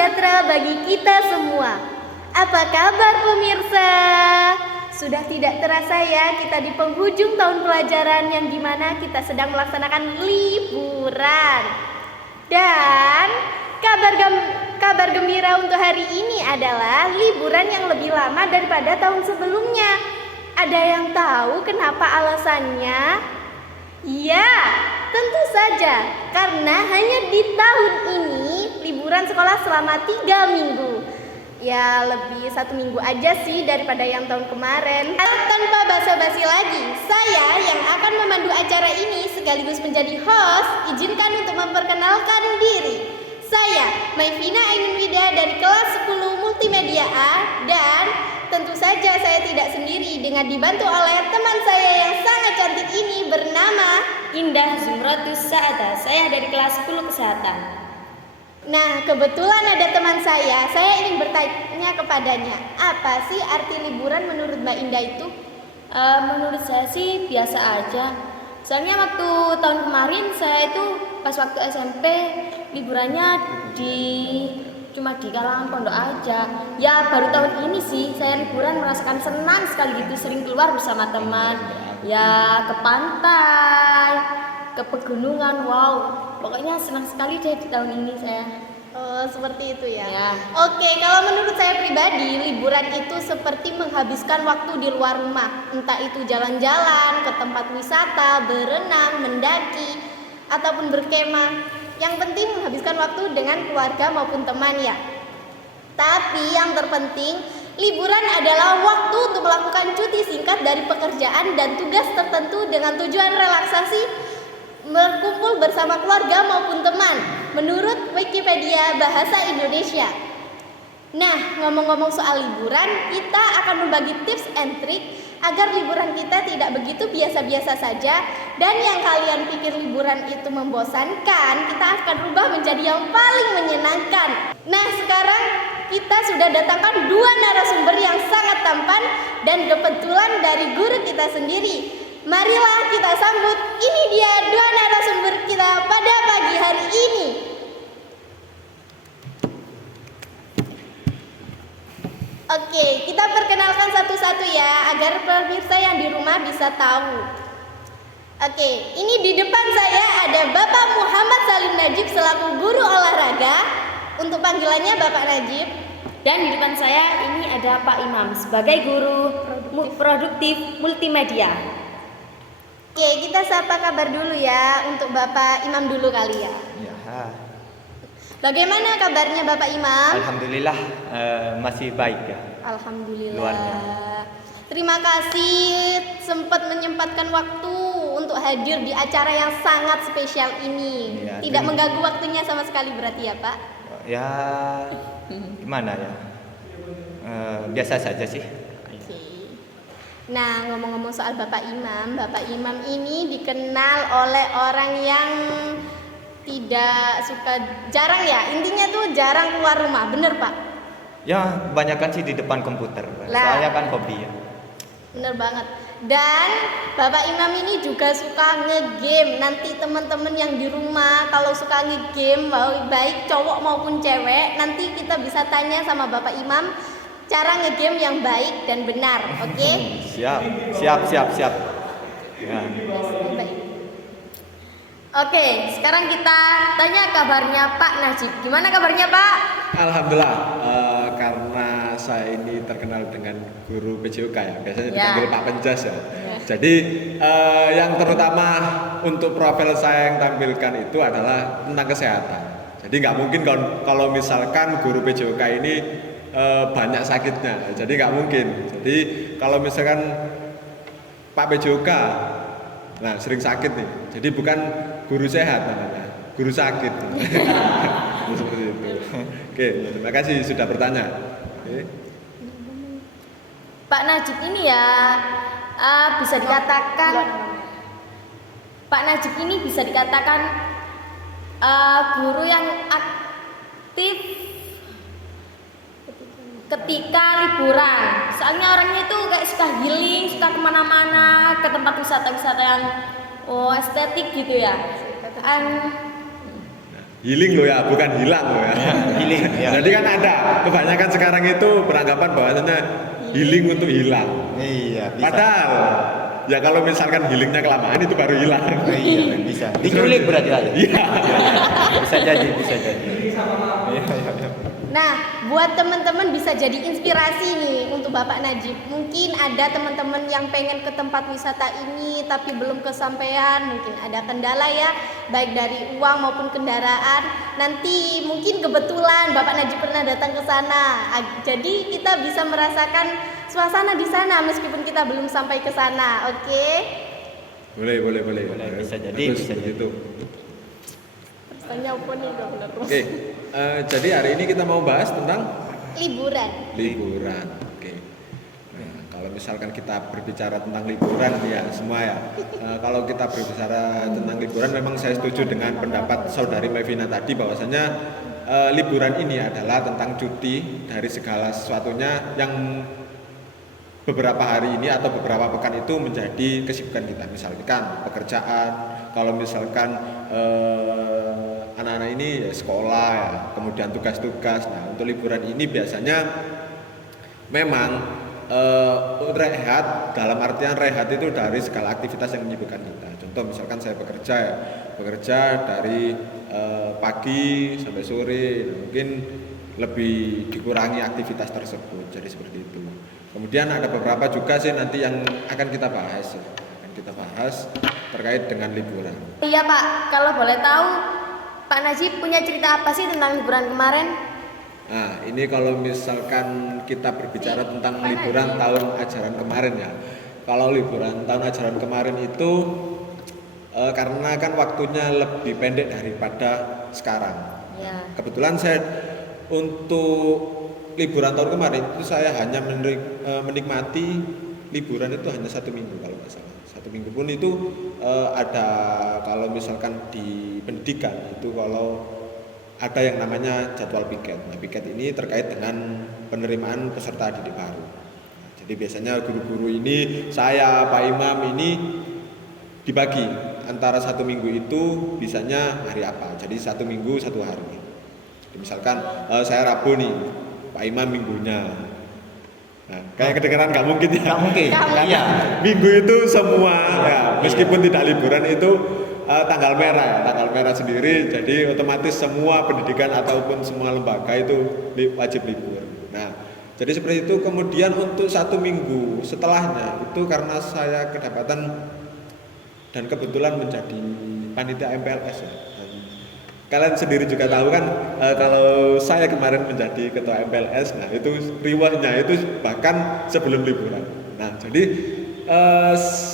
sejahtera bagi kita semua. Apa kabar pemirsa? Sudah tidak terasa ya kita di penghujung tahun pelajaran yang dimana kita sedang melaksanakan liburan. Dan kabar gembira untuk hari ini adalah liburan yang lebih lama daripada tahun sebelumnya. Ada yang tahu kenapa alasannya? Ya, tentu saja karena hanya di tahun ini liburan sekolah selama 3 minggu. Ya, lebih 1 minggu aja sih daripada yang tahun kemarin. Tanpa basa-basi lagi, saya yang akan memandu acara ini sekaligus menjadi host, izinkan untuk memperkenalkan diri. Saya, Maivina Ainunwida dari kelas 10 Multimedia A, dan tentu saja saya tidak sendiri dengan dibantu oleh teman saya yang sangat cantik ini bernama Indah Zumratus Saada. Saya dari kelas 10 Kesehatan. Nah, kebetulan ada teman saya ingin bertanya kepadanya, apa sih arti liburan menurut Mbak Indah itu? Menurut saya sih biasa aja. Soalnya waktu tahun kemarin saya itu pas waktu SMP liburannya cuma di kalangan pondok aja. Ya baru tahun ini sih saya liburan merasakan senang sekali gitu, sering keluar bersama teman. Ya ke pantai, ke pegunungan, wow. Pokoknya senang sekali deh di tahun ini saya. Oh, seperti itu ya. Ya. Oke, kalau menurut saya pribadi, liburan itu seperti menghabiskan waktu di luar rumah. Entah itu jalan-jalan, ke tempat wisata, berenang, mendaki, ataupun berkemah. Yang penting menghabiskan waktu dengan keluarga maupun teman ya. Tapi yang terpenting, liburan adalah waktu untuk melakukan cuti singkat dari pekerjaan dan tugas tertentu dengan tujuan relaksasi, berkumpul bersama keluarga maupun teman, menurut Wikipedia Bahasa Indonesia. Nah, ngomong-ngomong soal liburan, kita akan membagi tips and trick agar liburan kita tidak begitu biasa-biasa saja, dan yang kalian pikir liburan itu membosankan, kita akan rubah menjadi yang paling menyenangkan. Nah, sekarang kita sudah datangkan 2 narasumber yang sangat tampan dan kebetulan dari guru kita sendiri. Marilah kita sambut, ini dia 2 narasumber kita pada pagi hari ini. Oke, kita perkenalkan satu-satu ya, agar pemirsa yang di rumah bisa tahu. Oke, ini di depan saya ada Bapak Muhammad Salim Najib selaku guru olahraga. Untuk panggilannya Bapak Najib. Dan di depan saya ini ada Pak Imam sebagai guru produktif multimedia. Oke, kita sapa kabar dulu ya, untuk Bapak Imam dulu kali ya. Ya. Bagaimana kabarnya Bapak Imam? Alhamdulillah masih baik ya. Alhamdulillah. Luarnya. Terima kasih sempat menyempatkan waktu untuk hadir di acara yang sangat spesial ini. Ya, Tidak mengganggu waktunya sama sekali berarti ya Pak? Ya gimana ya? Biasa saja sih. Oke. Nah, ngomong-ngomong soal Bapak Imam ini dikenal oleh orang yang tidak suka, jarang ya, intinya tuh jarang keluar rumah, bener Pak? Ya kebanyakan sih di depan komputer. Lah. Soalnya kan hobi ya. Bener banget. Dan Bapak Imam ini juga suka nge-game. Nanti teman-teman yang di rumah kalau suka nge-game, baik cowok maupun cewek, nanti kita bisa tanya sama Bapak Imam cara nge-game yang baik dan benar, oke? Siap. Ya. Oke, sekarang kita tanya kabarnya Pak Najib. Gimana kabarnya Pak? Alhamdulillah, karena saya ini terkenal dengan guru PJOK ya, biasanya dipanggil Pak Penjas ya. Jadi yang terutama untuk profil saya yang tampilkan itu adalah tentang kesehatan. Jadi nggak mungkin kalau misalkan guru PJOK ini banyak sakitnya, jadi nggak mungkin. Jadi kalau misalkan Pak PJOK, nah sering sakit nih, jadi bukan guru sehat namanya, guru sakit. Seperti itu. Oke, terima kasih sudah bertanya. Oke. Pak Najib ini ya bisa dikatakan guru yang aktif ketika liburan. Soalnya orangnya itu kayak suka healing, suka kemana-mana, ke tempat wisata-wisata yang estetik gitu ya. healing loh ya, bukan hilang loh ya. Healing, ya. Jadi kan ada kebanyakan sekarang itu beranggapan bahwasanya healing untuk hilang. Iya, bisa. Padahal ya kalau misalkan healingnya kelamaan itu baru hilang. Iya, bisa. Diculik berarti aja. Iya. Bisa jadi, bisa jadi. Iya, iya. Nah, buat teman-teman bisa jadi inspirasi nih untuk Bapak Najib. Mungkin ada teman-teman yang pengen ke tempat wisata ini tapi belum kesampaian, mungkin ada kendala ya, baik dari uang maupun kendaraan. Nanti mungkin kebetulan Bapak Najib pernah datang ke sana. Jadi kita bisa merasakan suasana di sana meskipun kita belum sampai ke sana. Oke? Boleh. Bisa jadi, Bagus, bisa jadi. begitu. Tanya apa nih, udah benar. Oke. Jadi hari ini kita mau bahas tentang Liburan. liburan. Oke. Nah, kalau misalkan kita berbicara tentang liburan ya semua ya. Kalau kita berbicara tentang liburan, memang saya setuju dengan pendapat saudari Mevina tadi bahwasanya liburan ini adalah tentang cuti dari segala sesuatunya yang beberapa hari ini atau beberapa pekan itu menjadi kesibukan kita. Misalkan pekerjaan, kalau misalkan anak-anak ini ya sekolah ya, kemudian tugas-tugas. Nah, untuk liburan ini biasanya memang rehat, dalam artian rehat itu dari segala aktivitas yang menyibukkan kita. Contoh misalkan saya bekerja ya, bekerja dari pagi sampai sore, mungkin lebih dikurangi aktivitas tersebut. Jadi seperti itu. Kemudian ada beberapa juga sih nanti yang akan kita bahas ya. Akan kita bahas terkait dengan liburan. Iya Pak, kalau boleh tahu Pak Najib punya cerita apa sih tentang liburan kemarin? Nah, ini kalau misalkan kita berbicara tentang liburan tahun ajaran kemarin ya. Kalau liburan tahun ajaran kemarin itu karena kan waktunya lebih pendek daripada sekarang. Ya. Kebetulan saya untuk liburan tahun kemarin itu saya hanya menikmati liburan itu hanya 1 minggu kalau nggak salah. 1 minggu pun itu ada, kalau misalkan di pendidikan itu kalau ada yang namanya jadwal piket. Nah, piket ini terkait dengan penerimaan peserta didik baru. Nah, jadi biasanya guru-guru ini, saya, Pak Imam ini dibagi antara 1 minggu itu bisanya hari apa. Jadi 1 minggu 1 hari. Jadi misalkan saya Rabu nih, Pak Imam minggunya. Nah, kayak kedengeran nggak mungkin ya. Nggak mungkin. Iya. Minggu itu semua ya, meskipun tidak liburan itu tanggal merah, tanggal merah sendiri. Jadi otomatis semua pendidikan ataupun semua lembaga itu wajib libur. Nah, jadi seperti itu. Kemudian untuk 1 minggu setelahnya itu karena saya kedapatan dan kebetulan menjadi panitia MPLS ya. Kalian sendiri juga tahu kan, kalau saya kemarin menjadi ketua MPLS, nah itu riwahnya itu bahkan sebelum liburan. Nah, jadi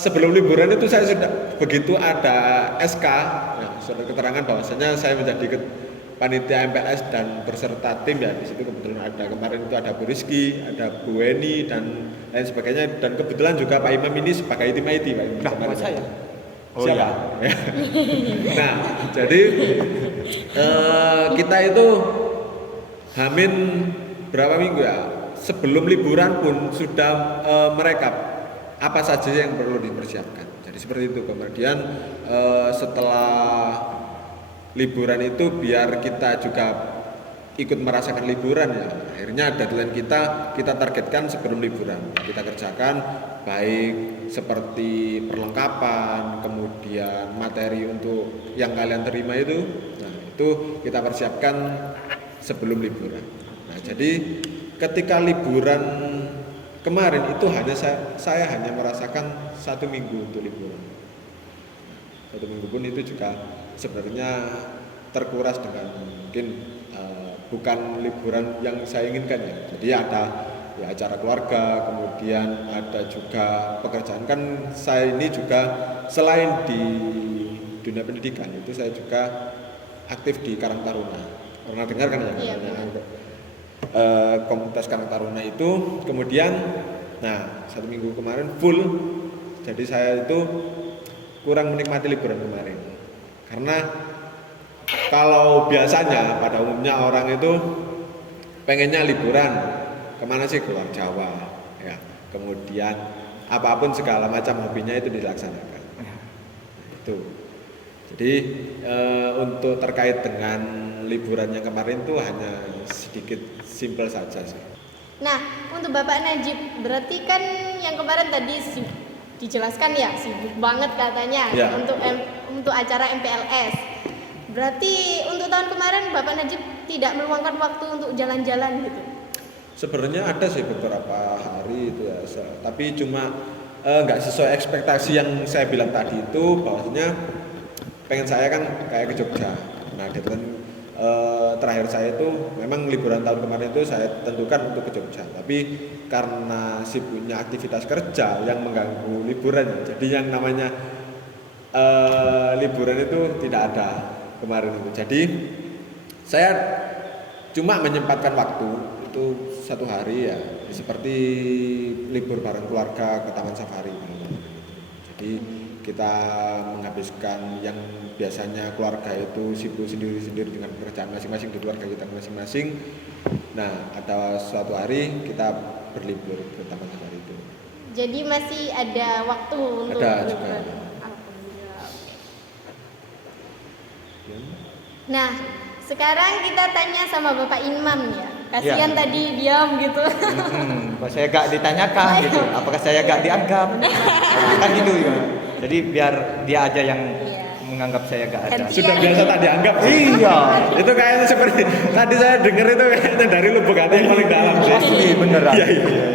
sebelum liburan itu saya sudah begitu ada SK, ya, surat keterangan bahwasanya saya menjadi panitia MPLS dan berserta tim ya. Di situ kebetulan ada kemarin itu ada Bu Rizky, ada Bu Weni dan lain sebagainya, dan kebetulan juga Pak Imam ini sebagai tim IT, Pak Imam. Nah, saya. Oh siapa? iya. Nah, jadi kita itu hamin berapa minggu ya? Sebelum liburan pun sudah merekap apa saja yang perlu dipersiapkan. Jadi seperti itu. Kemudian setelah liburan itu biar kita juga ikut merasakan liburan ya. Akhirnya deadline kita targetkan sebelum liburan. Kita kerjakan baik seperti perlengkapan, kemudian materi untuk yang kalian terima itu. Nah, itu kita persiapkan sebelum liburan. Nah, jadi ketika liburan kemarin itu hanya saya hanya merasakan 1 minggu untuk liburan. 1 minggu pun itu juga sebenarnya terkuras dengan mungkin bukan liburan yang saya inginkan ya. Jadi ada ya acara keluarga, kemudian ada juga pekerjaan. Kan saya ini juga selain di dunia pendidikan itu saya juga aktif di Karang Taruna. Pernah dengar kan ya? Iya, Komunitas Karang Taruna itu. Kemudian nah 1 minggu kemarin full. Jadi saya itu kurang menikmati liburan kemarin. Karena kalau biasanya pada umumnya orang itu pengennya liburan kemana sih, keluar Jawa ya, kemudian apapun segala macam hobinya itu dilaksanakan. Nah, itu Jadi untuk terkait dengan liburan yang kemarin tuh hanya sedikit simpel saja sih. Nah, untuk Bapak Najib, berarti kan yang kemarin tadi dijelaskan ya sibuk banget katanya Ya. untuk acara MPLS. Berarti untuk tahun kemarin Bapak Najib tidak meluangkan waktu untuk jalan-jalan gitu. Sebenarnya ada sih beberapa hari itu ya, tapi cuma nggak sesuai ekspektasi yang saya bilang tadi itu, bahwasanya pengen saya kan kayak ke Jogja. Nah, deadline terakhir saya itu memang liburan tahun kemarin itu saya tentukan untuk ke Jogja, tapi karena sibuknya aktivitas kerja yang mengganggu liburan, jadi yang namanya liburan itu tidak ada kemarin itu. Jadi saya cuma menyempatkan waktu itu 1 hari ya, seperti libur bareng keluarga ke Taman Safari. Jadi kita menghabiskan yang biasanya keluarga itu sibuk sendiri-sendiri dengan pekerjaan masing-masing di keluarga kita masing-masing. Nah, ada suatu hari kita berlibur ke Taman Safari itu. Jadi masih ada waktu untuk Ada juga. liburan. Alhamdulillah. Nah, sekarang kita tanya sama Bapak Imam ya. Kasihan Ya. tadi diam gitu. Kok saya gak ditanyakan gitu, apakah saya gak dianggap? Nah, kan gitu ya. Jadi biar dia aja yang Iya. menganggap saya gak ada. Ganti. Sudah biasa tak dianggap. Iya. Itu kayaknya seperti tadi saya dengar itu kayaknya dari lubuk hati yang paling dalam sih. Asli beneran. Iya, iya.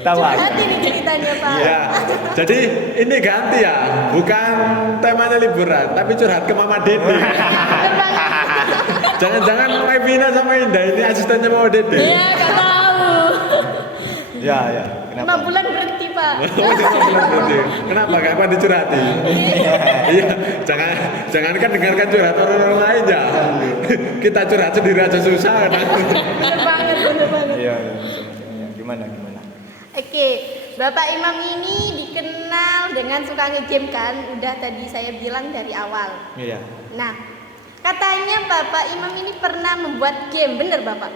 Tahu aja. Hati nih ceritanya Pak. Iya. Jadi ini ganti ya, bukan temanya liburan, tapi curhat ke Mama Dede. Bener banget. Jangan-jangan Revina sama Indah ini asistennya Mama Dede. Iya, nggak tahu. Ya, ya. 5 Kenapa? bulan berhenti Pak. Kenapa gak apa dicurhati? Iya, jangan kan dengarkan curhat orang lain ya. Kita curhat sendiri aja susah kan. Bener banget, bener banget. Iya, iya. Gimana? Oke, Bapak Imam ini dikenal dengan suka ngegame kan? Udah tadi saya bilang dari awal. Iya. Nah, katanya Bapak Imam ini pernah membuat game, bener Bapak?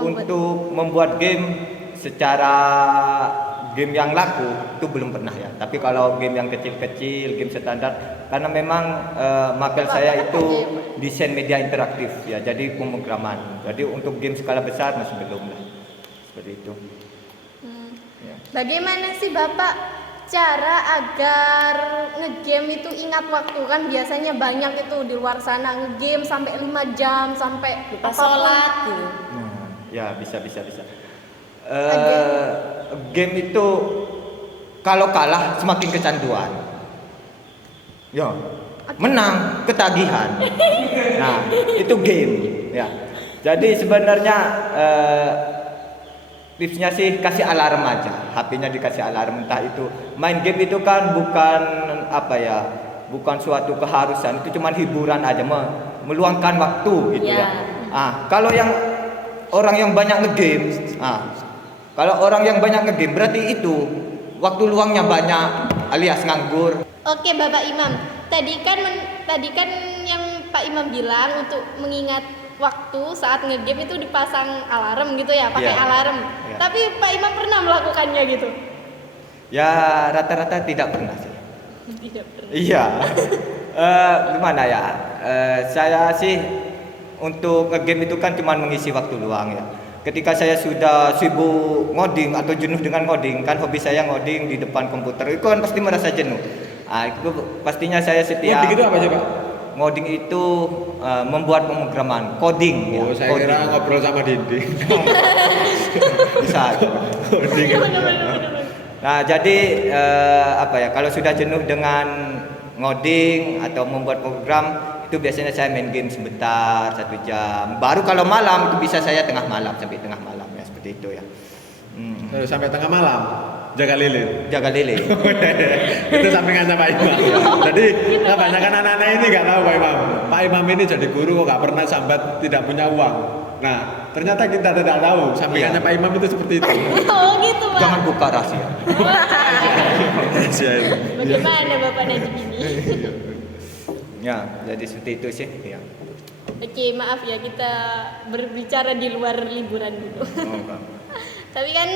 Untuk membuat game secara game yang laku itu belum pernah ya. Tapi kalau game yang kecil-kecil, game standar, karena memang mapel saya itu desain media interaktif ya, jadi pemrograman. Jadi untuk game skala besar masih belum lah. Seperti itu. Ya. Bagaimana sih Bapak cara agar ngegame itu ingat waktu? Kan biasanya banyak itu di luar sana ngegame sampai 5 jam sampai Lupa apapun. sholat gitu. Nah, ya bisa. Ada. Game itu kalau kalah semakin kecanduan. Ya, menang ketagihan. Nah, itu game. Ya, jadi sebenarnya tipsnya sih kasih alarm aja. HP-nya dikasih alarm, entah itu main game itu kan bukan apa ya, bukan suatu keharusan, itu cuma hiburan aja, meluangkan waktu gitu ya. Kalau yang orang yang banyak ngegame, kalau orang yang banyak ngegame berarti itu waktu luangnya banyak alias nganggur. Oke Bapak Imam, tadi kan yang Pak Imam bilang untuk mengingat waktu saat ngegame itu dipasang alarm gitu ya, pakai Iya. alarm. Iya. Tapi Pak Imam pernah melakukannya gitu? Ya rata-rata tidak pernah sih. Tidak pernah. Iya. Gimana ya? Saya sih untuk ngegame itu kan cuma mengisi waktu luang ya. Ketika saya sudah sibuk ngoding atau jenuh dengan ngoding, kan hobi saya ngoding di depan komputer, itu kan pasti merasa jenuh. Itu pastinya saya setiap Ngoding itu apa sih Pak? ngoding itu membuat pemrograman, coding Oh, ya. saya kira ngobrol sama Dede. Bisa. Coding. Nah, jadi apa ya? Kalau sudah jenuh dengan ngoding atau membuat program, itu biasanya saya main game sebentar 1 jam. Baru kalau malam itu bisa saya tengah malam sampai tengah malam ya, seperti itu ya. Sampai tengah malam jaga lilin. Jaga lele. Itu sampingannya Pak Imam. Jadi kebanyakan anak-anak ini nggak tahu Pak Imam. Pak Imam ini jadi guru kok nggak pernah sambat tidak punya uang. Nah, ternyata kita tidak tahu sampingannya Pak Imam itu seperti itu. Oh gitu Pak. Jangan buka rahasia. Rahasia itu. Bagaimana Bapak Najib ini? Ya, jadi seperti itu sih. Ya. Oke, maaf ya kita berbicara di luar liburan dulu. Oh, Kak. Tapi kan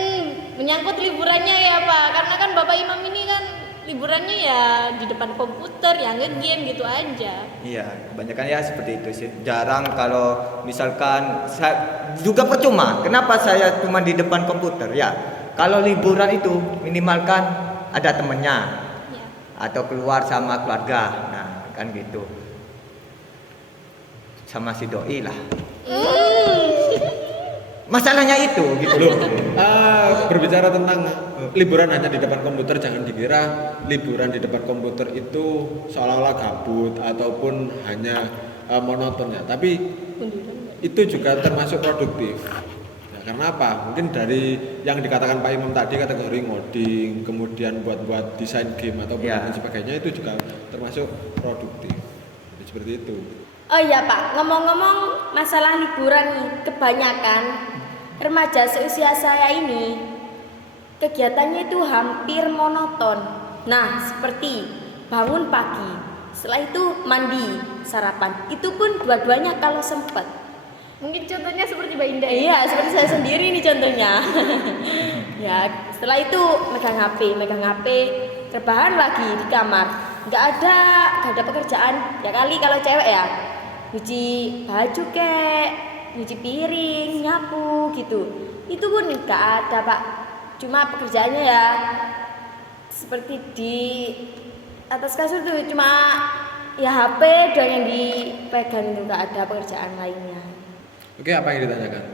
menyangkut liburannya ya Pak, karena kan Bapak Imam ini kan liburannya ya di depan komputer, ya nge-game gitu aja. Iya, kebanyakan ya seperti itu sih. Jarang kalau misalkan saya juga percuma. Kenapa saya cuma di depan komputer? Ya, kalau liburan itu minimalkan ada temennya Ya. atau keluar sama keluarga. Nah, kan gitu. Sama si doi lah. Masalahnya itu gitu Loh, berbicara tentang liburan hanya di depan komputer, jangan dikira liburan di depan komputer itu seolah-olah gabut ataupun hanya monoton ya. Tapi itu juga termasuk produktif. Ya, karena apa? Mungkin dari yang dikatakan Pak Imam tadi, kategori ngoding, kemudian buat desain game atau Ya. dan sebagainya, itu juga termasuk produktif. Jadi seperti itu. Oh iya Pak, ngomong-ngomong masalah liburan nih, kebanyakan remaja seusia saya ini kegiatannya itu hampir monoton. Nah, seperti bangun pagi, setelah itu mandi, sarapan. Itu pun dua-duanya kalau sempat. Mungkin contohnya seperti Mbak Indah. Iya, seperti saya sendiri nih contohnya. Ya, setelah itu megang HP, rebahan lagi di kamar. Nggak ada pekerjaan. Ya kali kalau cewek ya, nyuci baju kek, nyuci piring, nyapu gitu. Itu pun nggak ada Pak. Cuma pekerjaannya ya seperti di atas kasur tuh cuma ya HP doang yang dipegang, itu nggak ada pekerjaan lainnya. Oke, apa yang ditanyakan?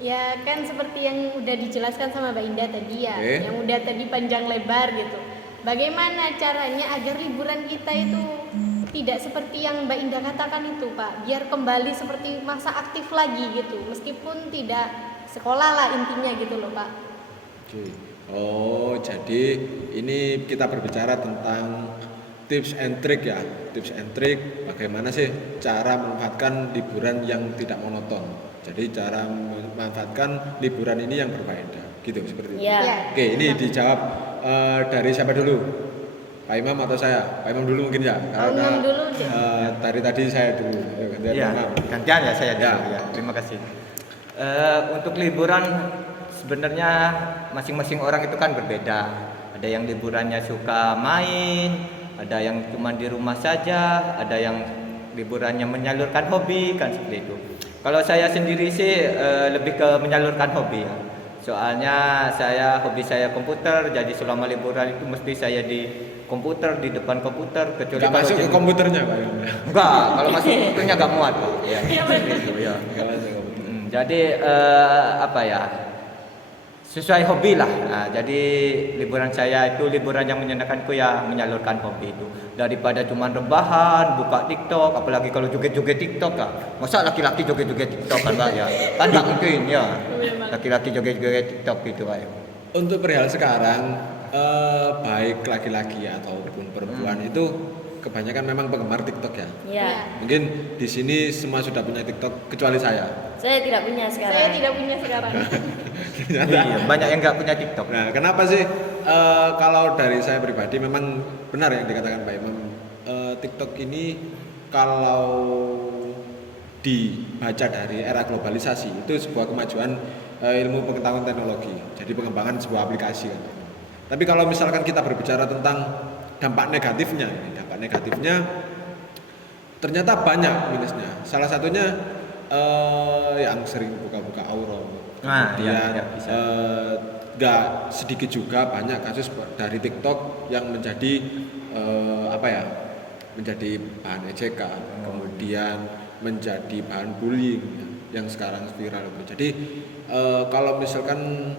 Ya kan seperti yang udah dijelaskan sama Mbak Indah tadi ya, Oke. yang udah tadi panjang lebar gitu. Bagaimana caranya agar liburan kita itu tidak seperti yang Mbak Indah katakan itu Pak, biar kembali seperti masa aktif lagi gitu, meskipun tidak sekolah lah intinya gitu loh Pak. Oke. Oh, jadi ini kita berbicara tentang tips and trick ya. Tips and trick bagaimana sih cara memanfaatkan liburan yang tidak monoton. Jadi cara memanfaatkan liburan ini yang berfaedah. Gitu seperti itu. Iya. Ya. Oke, ini dijawab dari siapa dulu? Pak Imam atau saya? Pak Imam dulu mungkin ya. Pak Imam dulu deh. Tadi saya dulu. Gantian Iya, Imam. gantian ya saya dulu Ya. ya. Terima kasih. Untuk liburan sebenarnya masing-masing orang itu kan berbeda. Ada yang liburannya suka main, ada yang cuma di rumah saja, ada yang liburannya menyalurkan hobi kan seperti itu. Kalau saya sendiri sih lebih ke menyalurkan hobi ya. Soalnya hobi saya komputer, jadi selama liburan itu mesti saya di komputer, di depan komputer, kecuali Nggak kalau masuk ke jenuh. komputernya Pak Imam. Enggak, kalau masuk komputernya enggak muat Pak. Ya, seperti itu ya. Nggak masuk ke komputer. Jadi apa ya, sesuai hobi lah. Nah, jadi liburan saya itu liburan yang menyenangkanku ya menyalurkan hobi itu. Daripada cuma rebahan, buka TikTok, apalagi kalau joget-joget TikTok kan. Masa laki-laki joget-joget TikTok kan Pak ya? Kan nggak mungkin ya. Laki-laki joget-joget TikTok gitu Pak. Untuk perihal sekarang, baik laki-laki ataupun perempuan itu kebanyakan memang penggemar TikTok ya. Iya. Mungkin di sini semua sudah punya TikTok kecuali saya. Saya tidak punya sekarang. Saya tidak punya sekarang. Ternyata. Iya, banyak yang nggak punya TikTok. Nah, kenapa sih? Kalau dari saya pribadi memang benar yang dikatakan Pak Imam. TikTok ini kalau dibaca dari era globalisasi itu sebuah kemajuan ilmu pengetahuan teknologi. Jadi pengembangan sebuah aplikasi kan. Tapi kalau misalkan kita berbicara tentang dampak negatifnya, ternyata banyak minusnya. Salah satunya yang sering buka-buka aurat. Nah, Kemudian ya, bisa. nggak sedikit juga banyak kasus dari TikTok yang menjadi menjadi bahan ejekan, kemudian menjadi bahan bullying yang sekarang viral. Jadi kalau misalkan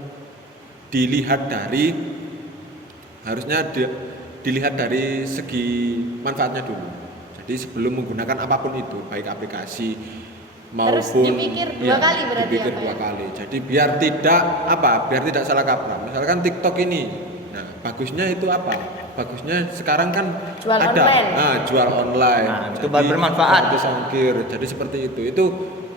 harusnya dilihat dari segi manfaatnya dulu. Jadi sebelum menggunakan apapun itu, baik aplikasi Harus maupun dipikir dua kali berarti dipikir ya, Pak? dua kali. Jadi biar tidak salah kaprah. Misalkan TikTok ini, nah bagusnya itu apa? Bagusnya sekarang kan Jual ada online. jual online. Nah, itu baru bermanfaat. Itu ongkir. Jadi seperti itu. Itu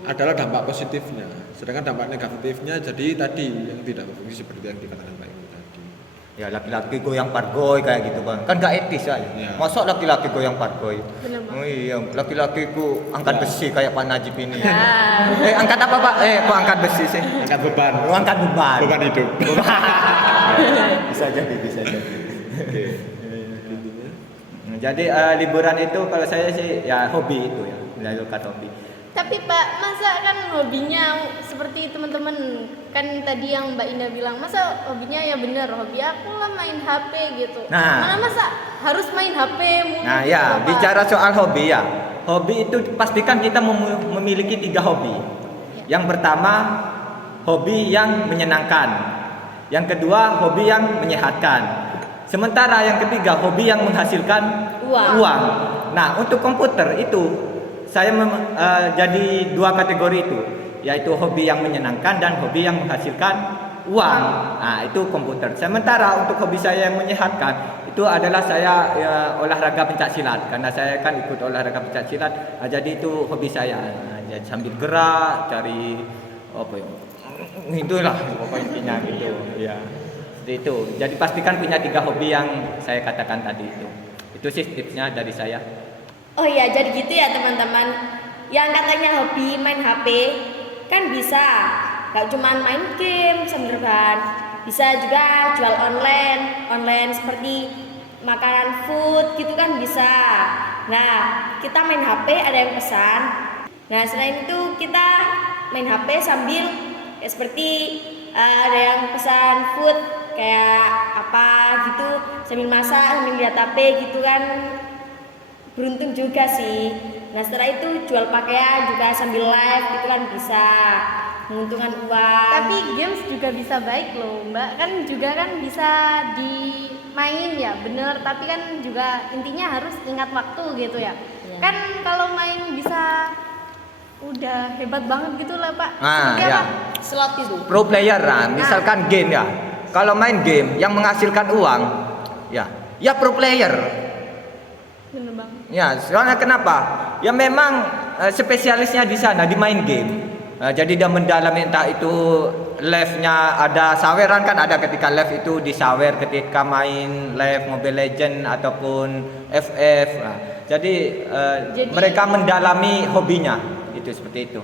adalah dampak positifnya. Sedangkan dampak negatifnya jadi tadi yang tidak berfungsi seperti yang dikatakan Pak Ibu tadi. Ya laki-laki goyang pargoy kayak gitu Bang. Kan gak etis aja. Ya. Masa laki-laki goyang pargoy? Bener, Bang. Oh iya, laki-laki ku angkat besi kayak Pak Najib ini. Ya. Angkat apa Pak? Kok angkat besi sih? Angkat beban. Oh, angkat beban. Beban hidup. bisa jadi. Oke. Jadi liburan itu kalau saya sih ya hobi itu ya, menyalurkan hobi. Tapi Pak, masa kan hobinya seperti teman-teman kan tadi yang Mbak Indah bilang, masa hobinya ya bener hobi aku lah main HP gitu. Nah. Mana masa harus main HP mulu? Nah gitu, ya, Pak? bicara soal hobi ya. Hobi itu pastikan kita memiliki 3 hobi. Yang pertama, hobi yang menyenangkan. Yang kedua, hobi yang menyehatkan. Sementara yang ketiga, hobi yang menghasilkan uang. Nah, untuk komputer itu saya jadi 2 kategori itu, yaitu hobi yang menyenangkan dan hobi yang menghasilkan uang. Nah, itu komputer. Sementara untuk hobi saya yang menyehatkan itu adalah saya olahraga pencak silat, karena saya kan ikut olahraga pencak silat. Nah, jadi itu hobi saya. Nah, jadi sambil gerak, cari apa ya? Itulah pokoknya intinya gitu. Ya. Seperti itu. Jadi pastikan punya 3 hobi yang saya katakan tadi itu. Itu sih tipsnya dari saya. Oh iya, jadi gitu ya teman-teman. Yang katanya hobi main HP kan bisa, gak cuma main game sambil rebahan, bisa juga jual online seperti makanan food gitu kan bisa. Nah, kita main HP ada yang pesan. Nah, selain itu kita main HP sambil seperti ada yang pesan food kayak apa gitu sambil masak sambil lihat HP gitu kan. Beruntung juga sih. Nah setelah itu jual pakaian juga sambil live gitu kan bisa menguntungkan uang. Tapi games juga bisa baik loh Mbak, kan juga kan bisa dimain ya bener, tapi kan juga intinya harus ingat waktu gitu ya. Kan kalau main bisa udah hebat banget gitu lah Pak. Ah, ya. Slot itu. Pro player lah, misalkan game ya. Kalau main game yang menghasilkan uang, ya pro player. Bener banget. Ya, soalnya kenapa? Ya memang spesialisnya di sana di main game. Jadi dia mendalami entah itu live-nya ada saweran kan ada ketika live itu disawer ketika main live Mobile Legend ataupun FF. Nah, jadi mereka mendalami hobinya itu seperti itu.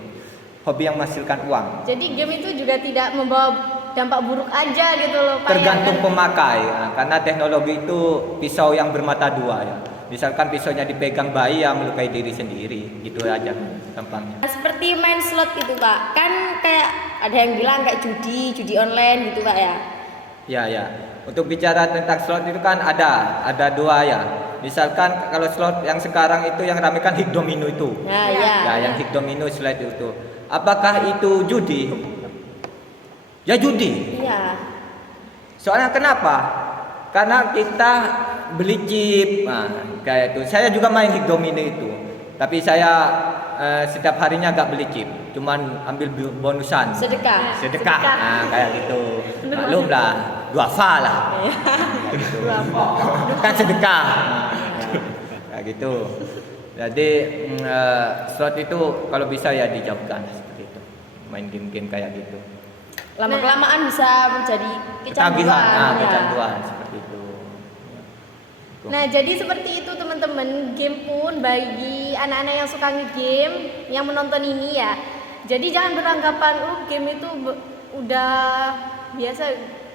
Hobi yang menghasilkan uang. Jadi game itu juga tidak membawa dampak buruk aja gitu loh Pak. Tergantung ya, kan? pemakai. Nah, karena teknologi itu pisau yang bermata 2 ya. Misalkan pisaunya dipegang bayi yang melukai diri sendiri, gitu aja gampangnya. Seperti main slot itu Pak, kan kayak ada yang bilang kayak judi online gitu Pak ya. Ya. Untuk bicara tentang slot itu kan ada 2 ya. Misalkan kalau slot yang sekarang itu yang ramai kan Higdomino itu. Nah, Ya, yang Higdomino slot itu. Apakah itu judi? Ya judi. Iya. Soalnya kenapa? Karena kita beli chip, nah, kayak itu. Saya juga main Higdomino itu, tapi saya setiap harinya gak beli chip, cuman ambil bonusan. Sedekah. Nah, kayak gitu. Maklum lah, duafa lah. Kayak gitu. Kan sedekah. Kayak gitu. Jadi slot itu kalau bisa ya dijauhkan seperti itu. Main game-game kayak gitu. Lama-kelamaan bisa menjadi kecanduan. Ketagihan, ya. kecanduan seperti itu. Nah jadi seperti itu teman-teman, game pun bagi anak-anak yang suka nge-game yang menonton ini ya. Jadi jangan beranggapan game itu udah biasa,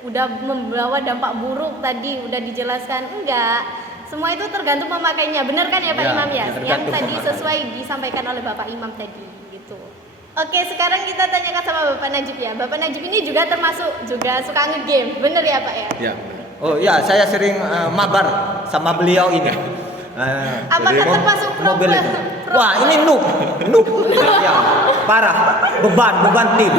udah membawa dampak buruk tadi udah dijelaskan. Enggak, semua itu tergantung pemakainya. Benar kan ya Pak Ya, Imam ya? Yang tadi pemakainya. sesuai disampaikan oleh Bapak Imam tadi gitu. Oke, sekarang kita tanyakan sama Bapak Najib ya. Bapak Najib ini juga termasuk juga suka nge-game, bener ya Pak ya? Ya. Oh iya, saya sering mabar sama beliau ini. Apakah Jadi, termasuk mobil pro- itu. pro- Wah, ini noob. Ya, parah. Beban tim.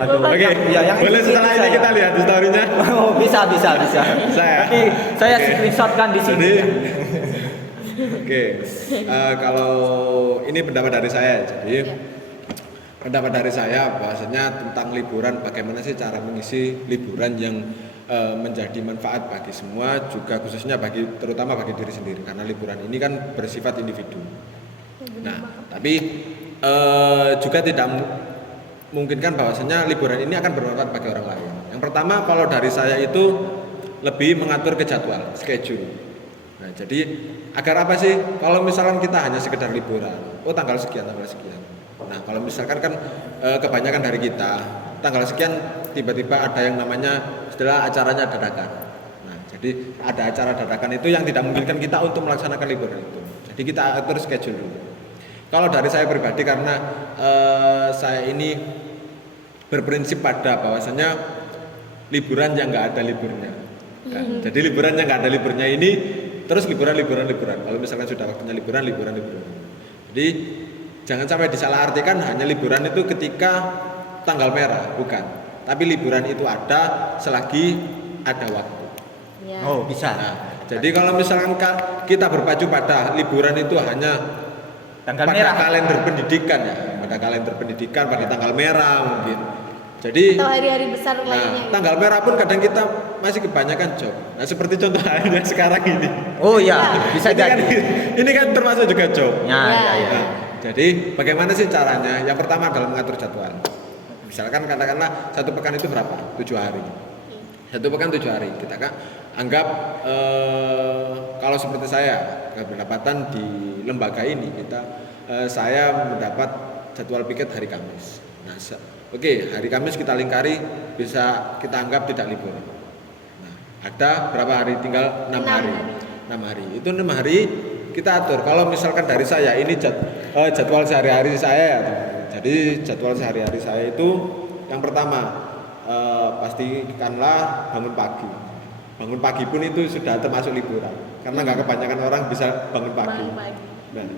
Aduh. Oke. Ya, yang Boleh itu setelah ini saya. kita lihat story-nya. Oh, bisa. Nanti saya Oke. screenshotkan di sini. Jadi, oke, kalau ini pendapat dari saya, jadi pendapat dari saya bahasanya tentang liburan, bagaimana sih cara mengisi liburan yang menjadi manfaat bagi semua, juga khususnya terutama bagi diri sendiri, karena liburan ini kan bersifat individu. Nah, tapi juga tidak memungkinkan bahwasanya liburan ini akan bermanfaat bagi orang lain. Yang pertama, kalau dari saya itu lebih mengatur ke jadwal, schedule. Nah, jadi agar apa sih? Kalau misalkan kita hanya sekedar liburan, tanggal sekian. Nah, kalau misalkan kan kebanyakan dari kita tanggal sekian tiba-tiba ada yang namanya istilah acaranya dadakan. Nah, Jadi ada acara dadakan itu yang tidak memungkinkan kita untuk melaksanakan liburan itu. Jadi kita atur schedule dulu. Kalau dari saya pribadi karena saya ini berprinsip pada bahwasanya liburan yang nggak ada liburnya. Kan? Jadi liburan yang nggak ada liburnya ini terus liburan. Kalau misalkan sudah waktunya liburan. Jadi jangan sampai disalahartikan hanya liburan itu ketika tanggal merah, bukan. Tapi liburan itu ada selagi ada waktu. Ya. Oh, bisa. Nah, jadi kalau misalkan kita berpacu pada liburan itu hanya Tanggal pada merah. kalender pendidikan ya, pada kalender pendidikan, pada tanggal merah mungkin. Jadi Atau hari-hari besar lainnya. tanggal merah pun kadang kita masih kebanyakan job. Nah, seperti contoh halnya sekarang ini. Oh iya, bisa Ini kan, jadi. ini kan termasuk juga job. Ya, ya, ya. Nah, jadi bagaimana sih caranya? Yang pertama adalah mengatur jadwal. Misalkan katakanlah satu pekan itu berapa? 7 hari. Satu pekan 7 hari. Kita kan anggap kalau seperti saya berpendapatan di lembaga ini saya mendapat jadwal piket hari Kamis. Nah, oke, hari Kamis kita lingkari bisa kita anggap tidak libur. Nah, ada berapa hari? Tinggal 6 hari. 6 hari. Itu 6 hari kita atur. Kalau misalkan dari saya ini jadwal sehari-hari saya ya. Jadi jadwal sehari-hari saya itu yang pertama pastikanlah bangun pagi. Bangun pagi pun itu sudah termasuk liburan karena nggak kebanyakan orang bisa bangun pagi. Nah,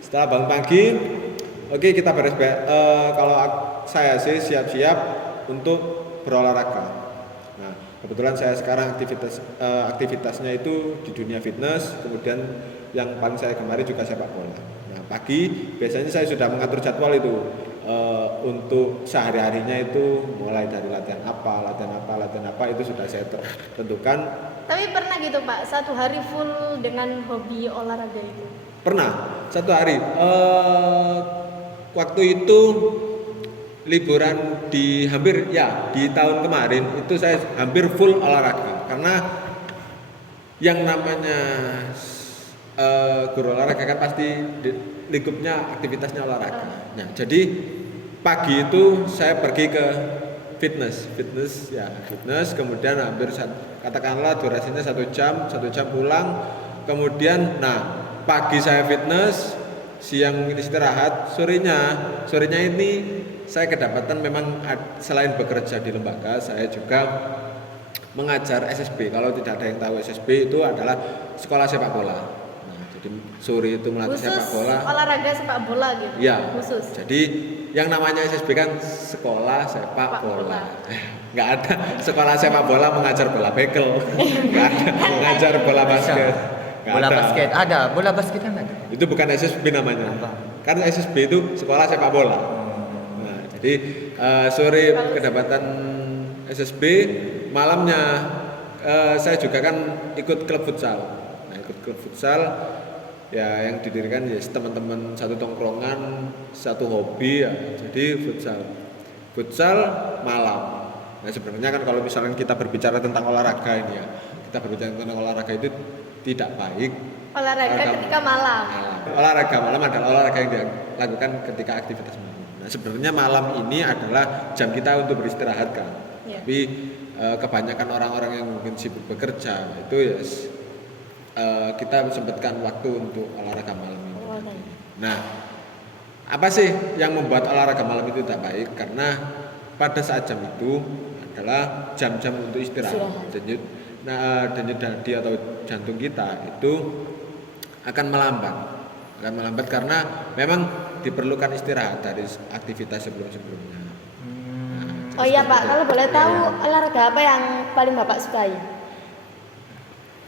setelah bangun pagi, oke kita kalau saya sih siap-siap untuk berolahraga. Nah, kebetulan saya sekarang aktivitasnya itu di dunia fitness, kemudian yang paling saya gemari juga sepak bola. Nah, pagi biasanya saya sudah mengatur jadwal itu untuk sehari-harinya itu mulai dari latihan apa itu sudah saya tentukan. Tapi pernah gitu Pak, satu hari full dengan hobi olahraga itu? Pernah, satu hari. Waktu itu liburan di tahun kemarin itu saya hampir full olahraga karena yang namanya guru olahraga kan pasti lingkupnya aktivitasnya olahraga. Nah, jadi pagi itu saya pergi ke fitness, kemudian hampir katakanlah durasinya 1 jam pulang, kemudian pagi saya fitness, siang istirahat, sorenya ini saya kedapatan memang selain bekerja di lembaga, saya juga mengajar SSB. Kalau tidak ada yang tahu SSB itu adalah sekolah sepak bola. Sore itu melatih sepak bola. Olahraga sepak bola gitu. Ya. Khusus. Jadi yang namanya SSB kan sekolah sepak bola. Nggak ada sekolah sepak bola mengajar bola bekel. Nggak ada mengajar bola basket. Bola basket ada, bola basket kan ada. Itu bukan SSB namanya. Apa? Karena SSB itu sekolah sepak bola. Nah, jadi sore kedapatan SSB, malamnya saya juga kan ikut klub futsal. Nah, ikut klub futsal ya yang didirikan ya teman-teman satu tongkrongan, satu hobi ya. Jadi futsal malam. Nah, sebenarnya kan kalau misalnya kita berbicara tentang olahraga ini ya, kita berbicara tentang olahraga itu tidak baik. Olahraga ketika malam. Olahraga malam adalah olahraga yang dilakukan ketika aktivitas malam. Nah, sebenarnya malam ini adalah jam kita untuk beristirahat kan. Ya. Tapi kebanyakan orang-orang yang mungkin sibuk bekerja itu ya kita sempatkan waktu untuk olahraga malam ini. Nah, apa sih yang membuat olahraga malam itu tidak baik? Karena pada saat jam itu adalah jam-jam untuk istirahat. Denyut nadi atau jantung kita itu akan melambat karena memang diperlukan istirahat dari aktivitas sebelum-sebelumnya. Oh iya Pak, kalau boleh tahu olahraga apa yang paling Bapak sukai?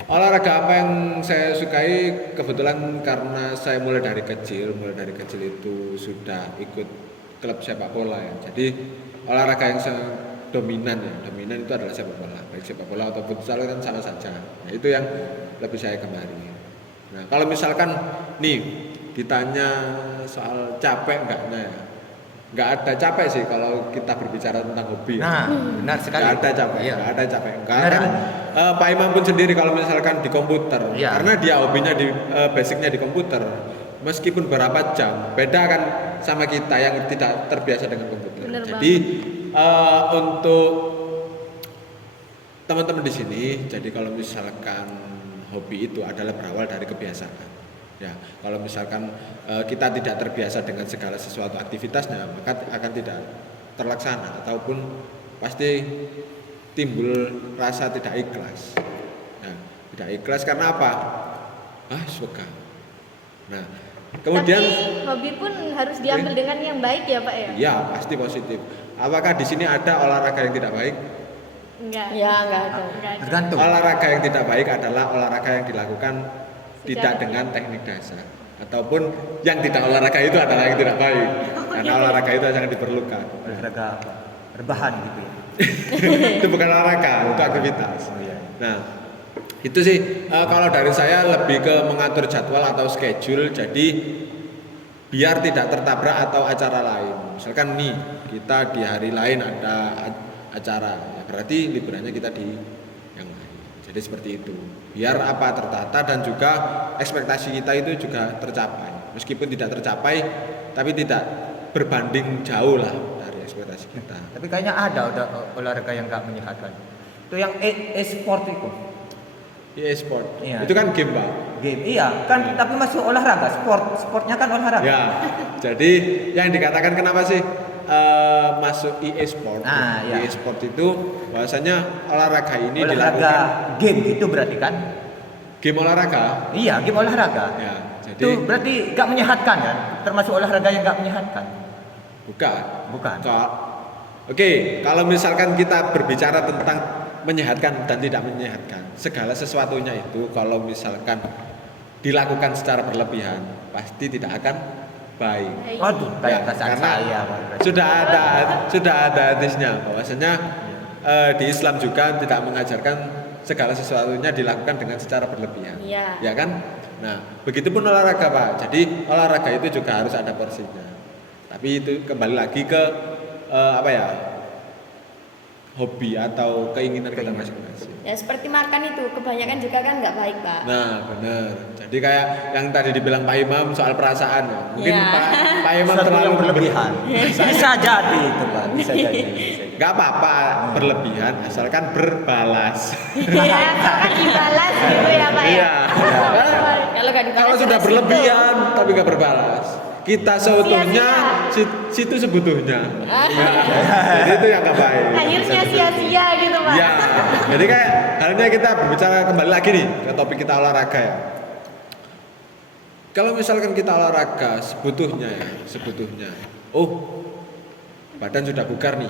Olahraga apa yang saya sukai kebetulan karena saya mulai dari kecil itu sudah ikut klub sepak bola ya. Jadi olahraga yang dominan itu adalah sepak bola. Baik sepak bola atau futsal kan sama saja. Nah, itu yang lebih saya gemari. Nah, kalau misalkan nih ditanya soal capek enggaknya ya. Nggak ada capek sih kalau kita berbicara tentang hobi. Nah, benar sekali. Nggak ada capek, Iya. nggak ada capek. Benar. Kan Pak Imam pun sendiri kalau misalkan di komputer, Iya. karena dia hobinya basicnya di komputer, meskipun berapa jam, beda kan sama kita yang tidak terbiasa dengan komputer. Bener Jadi untuk teman-teman di sini, jadi kalau misalkan hobi itu adalah berawal dari kebiasaan. Ya, kalau misalkan kita tidak terbiasa dengan segala sesuatu aktivitasnya, maka akan tidak terlaksana ataupun pasti timbul rasa tidak ikhlas. Nah, tidak ikhlas karena apa? Suka. Nah, kemudian Tapi hobi pun harus diambil dengan yang baik ya Pak ya? ya pasti positif. Apakah di sini ada olahraga yang tidak baik? Enggak. Ya, enggak ada. Enggak ada. Tergantung. Olahraga yang tidak baik adalah olahraga yang dilakukan tidak Secara dengan teknik dasar, ataupun yang tidak olahraga itu adalah yang tidak baik. Karena olahraga itu sangat diperlukan. Olahraga apa? Rebahan gitu ya. Itu bukan olahraga, itu aktivitas. Oh iya. Nah, itu sih kalau dari saya lebih ke mengatur jadwal atau schedule, jadi biar tidak tertabrak atau acara lain. Misalkan nih kita di hari lain ada acara, ya berarti liburannya kita di yang lain. Jadi seperti itu. Biar apa tertata dan juga ekspektasi kita itu juga tercapai. Meskipun tidak tercapai, tapi tidak berbanding jauh lah dari ekspektasi kita. Tapi kayaknya ada olahraga yang nggak menyehatkan. Itu yang e-sport itu. E-sport, Iya. itu kan game, Pak. Game, iya kan, tapi masuk olahraga, sportnya kan olahraga. Ya, jadi yang dikatakan kenapa sih masuk e-sport? Ah, ya. E-sport itu bahwasanya olahraga ini Olahraga dilakukan game itu berarti kan? game olahraga. Iya, game olahraga. Ya, jadi Itu berarti nggak menyehatkan kan? Termasuk olahraga yang nggak menyehatkan. bukan. Bukan. Oke, kalau misalkan kita berbicara tentang menyehatkan dan tidak menyehatkan, segala sesuatunya itu kalau misalkan dilakukan secara berlebihan pasti tidak akan baik. Waduh, kayak Ya, perasaan karena saya. Pak. sudah ada hadisnya bahwasanya di Islam juga tidak mengajarkan segala sesuatunya dilakukan dengan secara berlebihan. Iya. Ya kan? Nah, begitupun olahraga, Pak. Jadi olahraga itu juga harus ada porsinya. Tapi itu kembali lagi ke hobi atau keinginan kita masing-masing. Ya seperti makan itu, kebanyakan juga kan nggak baik, Pak. Nah, benar. Jadi kayak yang tadi dibilang Pak Imam soal perasaan ya. Mungkin Ya. Pak Imam Sesuatu terlalu yang berlebihan. Bisa jadi itu, Pak. Bisa jadi. Gak apa-apa berlebihan asalkan berbalas. Ya, kan dibalas gitu ya Pak ya? Iya. Kalau nggak dibalas Kalau sudah jelas berlebihan tapi gak berbalas, kita seutuhnya, situ sebutuhnya. Ya. Jadi itu yang gak baik. Akhirnya sia-sia gitu Pak. Ya. Jadi kayak halnya kita berbicara kembali lagi nih ke topik kita olahraga ya. Kalau misalkan kita olahraga sebutuhnya, oh badan sudah bugar nih,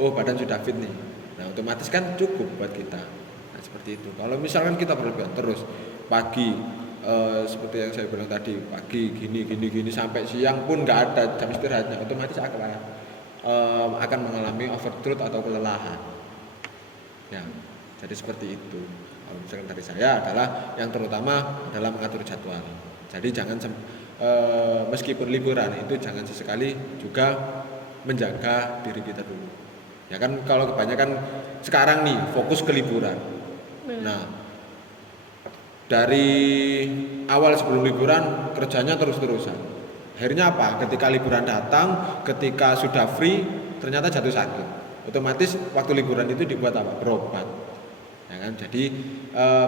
oh badan sudah fit nih, nah otomatis kan cukup buat kita. Nah seperti itu. Kalau misalkan kita berlebihan terus pagi seperti yang saya bilang tadi, pagi gini sampai siang pun nggak ada jam istirahatnya, otomatis akan mengalami overload atau kelelahan. Ya, jadi seperti itu. Kalau misalkan dari saya adalah yang terutama adalah mengatur jadwal. Jadi jangan meskipun liburan itu jangan sesekali juga menjaga diri kita dulu. Ya kan kalau kebanyakan sekarang nih fokus ke liburan. Nah, dari awal sebelum liburan kerjanya terus-terusan. Akhirnya apa? Ketika liburan datang, ketika sudah free, ternyata jatuh sakit. Otomatis waktu liburan itu dibuat apa? Berobat. Ya kan? Jadi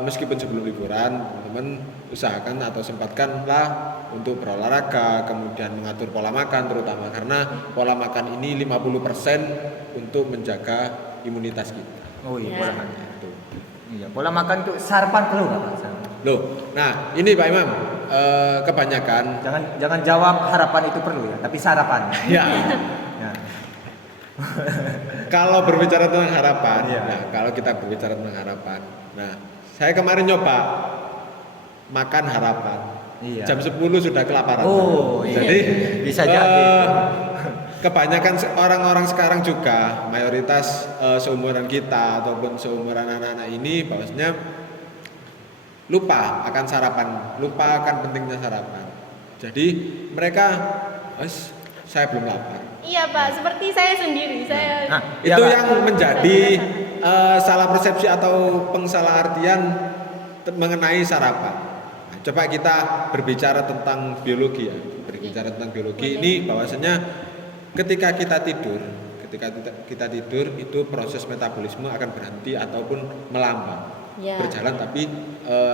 meskipun sebelum liburan, teman-teman usahakan atau sempatkanlah untuk berolahraga, kemudian mengatur pola makan terutama karena pola makan ini 50% untuk menjaga imunitas kita. Oh iya, Ya. pola makan. Itu. Iya, pola makan tuh sarapan perlu nggak Pak? Loh, nah ini Pak Imam, kebanyakan Jangan jawab harapan itu perlu ya, tapi sarapan. ya Ya. kalau berbicara tentang harapan, Iya. nah kalau kita berbicara tentang harapan, nah saya kemarin nyoba makan harapan, Iya. jam 10 sudah kelaparan. Oh, iya. Jadi Bisa jadi. kebanyakan orang-orang sekarang juga mayoritas seumuran kita ataupun seumuran anak-anak ini bahwasanya lupa akan sarapan, lupa akan pentingnya sarapan. Jadi mereka, saya belum lapar. Iya Pak, seperti saya sendiri. Saya Nah, Itu Pak. yang menjadi salah persepsi atau pengsalahartian mengenai sarapan. Nah, coba kita berbicara tentang biologi ya. Berbicara tentang biologi ini bahwasanya ketika kita ketika kita tidur itu proses metabolisme akan berhenti ataupun melambat, Ya. berjalan tapi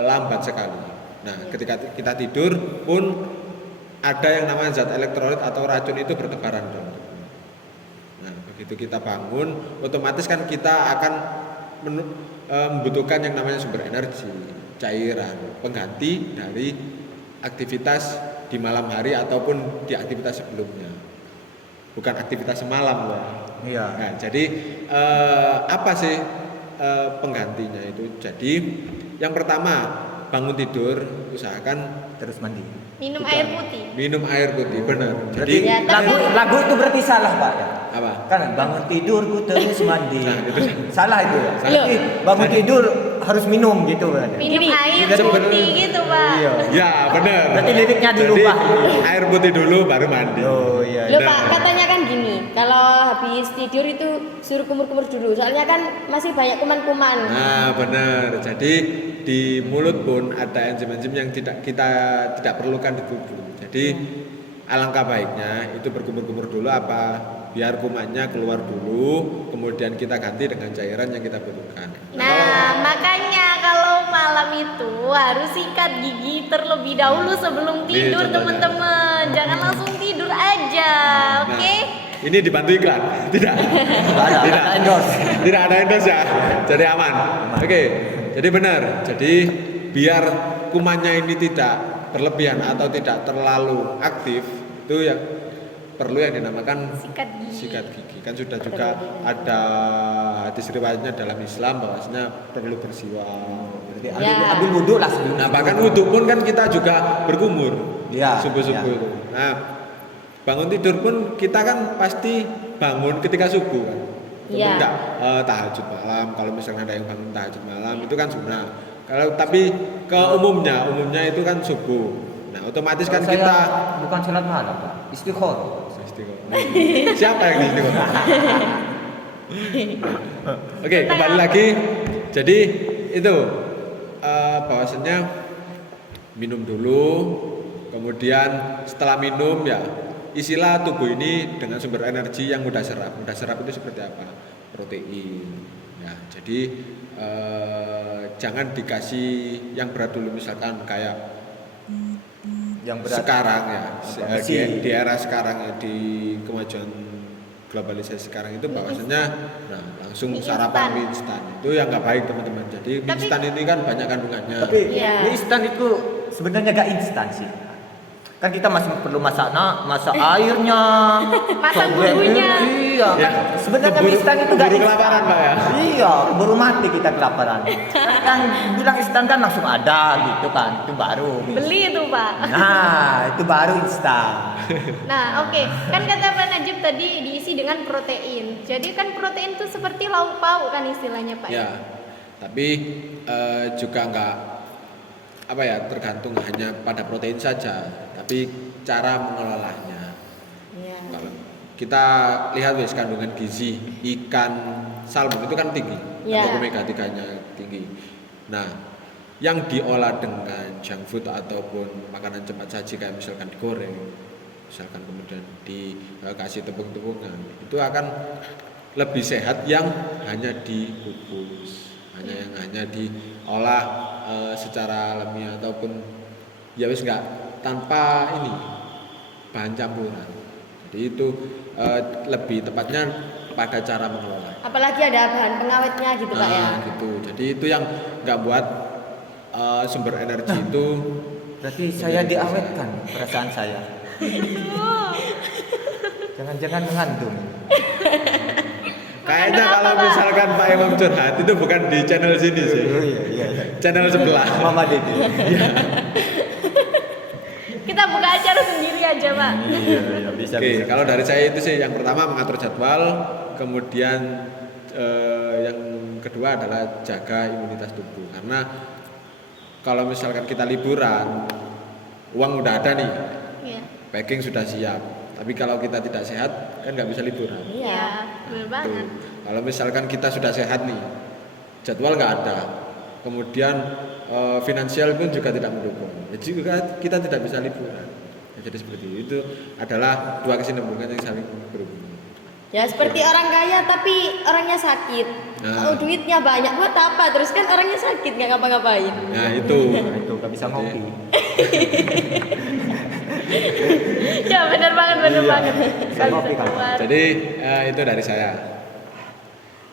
lambat sekali. Nah, ketika kita tidur pun ada yang namanya zat elektrolit atau racun itu bertebaran dalam tubuh. Nah, begitu kita bangun, otomatis kan kita akan membutuhkan yang namanya sumber energi, cairan, pengganti dari aktivitas di malam hari ataupun di aktivitas sebelumnya. Bukan aktivitas semalam loh. Iya. Nah, jadi apa sih penggantinya itu? Jadi yang pertama, bangun tidur usahakan Terus mandi. Minum bukan, air putih. minum air putih, benar. Berarti Jadi Ya, lagu itu berarti salah Pak ya. apa? Kan bangun tidur ku terus mandi. Nah, itu salah itu ya. Loh. Berarti bangun tidur harus minum gitu kan. Minum Gini, air sebenarnya- putih gitu, Pak. Iya. Ya, benar. Berarti liriknya dirubah. Jadi, air putih dulu baru mandi. Oh iya. Loh iya. Pak, katanya kan gini, kalau habis tidur itu suruh kumur-kumur dulu, soalnya kan masih banyak kuman-kuman. Nah, benar. Jadi di mulut pun ada enzim-enzim yang kita tidak perlukan di tubuh. Jadi alangkah baiknya itu berkumur-kumur dulu apa? Biar kumannya keluar dulu, kemudian kita ganti dengan cairan yang kita butuhkan. Nah, makanya kalau malam itu harus sikat gigi terlebih dahulu sebelum Nih, tidur, contohnya. teman-teman. Jangan langsung tidur aja, Nah, oke? ini dibantu iklan? Tidak. Nggak ada, Tidak. nggak endorse. Tidak ada endorse ya. Jadi aman. Oke. Jadi benar. Jadi biar kumannya ini tidak berlebihan atau tidak terlalu aktif, itu yang perlu yang dinamakan Sikat gigi. sikat gigi. Kan sudah juga ada hadis riwayatnya dalam Islam bahwasanya perlu bersiwak. Berarti Ya. ambil wudhu lah sebelum. Nah, bahkan wudhu pun kan kita juga berkumur. Iya, Subuh-subuh. iya. Nah, bangun tidur pun kita kan pasti bangun ketika subuh kan. Iya. Enggak tahajud malam. Kalau misalnya ada yang bangun tahajud malam itu kan sunnah. Kalau tapi ke umumnya itu kan subuh. Nah, otomatis kan Saya kita bukan sholat malam Pak, istighfar. siapa yang istiqomah? Oke, kembali lagi. Jadi itu bahwasanya minum dulu, kemudian setelah minum ya isilah tubuh ini dengan sumber energi yang mudah serap. Mudah serap itu seperti apa? Protein. Ya, jadi jangan dikasih yang berat dulu, misalkan kayak Yang berat. sekarang ya Besi. di era sekarang ya, di kemajuan globalisasi sekarang itu bahwasanya nah langsung Mie sarapan instan. mie instan itu yang nggak baik teman-teman. Jadi mie Tapi- instan ini kan banyak kandungannya. Tapi Iya. mie instan itu sebenarnya gak instan sih. Kan kita masih perlu masak airnya, Masak sampai- bumbunya. Iya. Ya. Sebenarnya mie Keburu- instan itu gak keburu instan. kelaparan, Pak, ya? Iya, baru mati kita kelaparan. Kan bilang instan kan langsung ada gitu kan, itu baru. Beli itu, Pak. Nah, itu baru instan. Nah, oke. Kan kata Pak Najib tadi diisi dengan protein. Jadi kan protein itu seperti lauk pauk kan istilahnya, Pak. Ya, tapi juga nggak apa ya tergantung hanya pada protein saja, tapi cara mengelolanya. Iya. Kalau kita lihat wes kandungan gizi ikan salmon itu kan tinggi, Ya. ada omega 3-nya tinggi. Nah, yang diolah dengan junk food ataupun makanan cepat saji kayak misalkan digoreng, misalkan kemudian dikasih tepung-tepungan, itu akan lebih sehat yang hanya dikukus, hanya diolah secara alamiah ataupun ya wis enggak tanpa ini bahan campuran. Jadi itu lebih tepatnya pada cara mengelola. Apalagi ada bahan pengawetnya gitu Pak ya. Nah, gitu. Jadi itu yang nggak buat sumber energi itu. Berarti saya diawetkan perasaan saya. Jangan-jangan mengandung. Kayaknya kalau misalkan Pak Imam curhat itu bukan di channel sini sih, Oh iya, iya. channel sebelah. Mama Dedi. Kita buka acara sendiri aja, Pak. Iya, iya, bisa. Oke, bisa. kalau dari saya itu sih yang pertama mengatur jadwal, kemudian yang kedua adalah jaga imunitas tubuh. Karena kalau misalkan kita liburan, uang udah ada nih, Iya. packing sudah siap. Tapi kalau kita tidak sehat, kan nggak bisa liburan. Iya. Iya, benar banget. Tuh. Kalau misalkan kita sudah sehat nih, jadwal nggak ada, kemudian finansial pun juga tidak mendukung, jadi juga kita tidak bisa liburan. Jadi seperti itu adalah dua kesinambungan yang saling berhubungan. Ya seperti orang kaya tapi orangnya sakit. Nah. Oh, duitnya banyak buat apa? Terus kan orangnya sakit nggak ngapa-ngapain. Nah itu. Nah, itu nggak bisa ngopi. Ya benar banget, benar Iya. banget. Bisa ngopi kan. Jadi itu dari saya.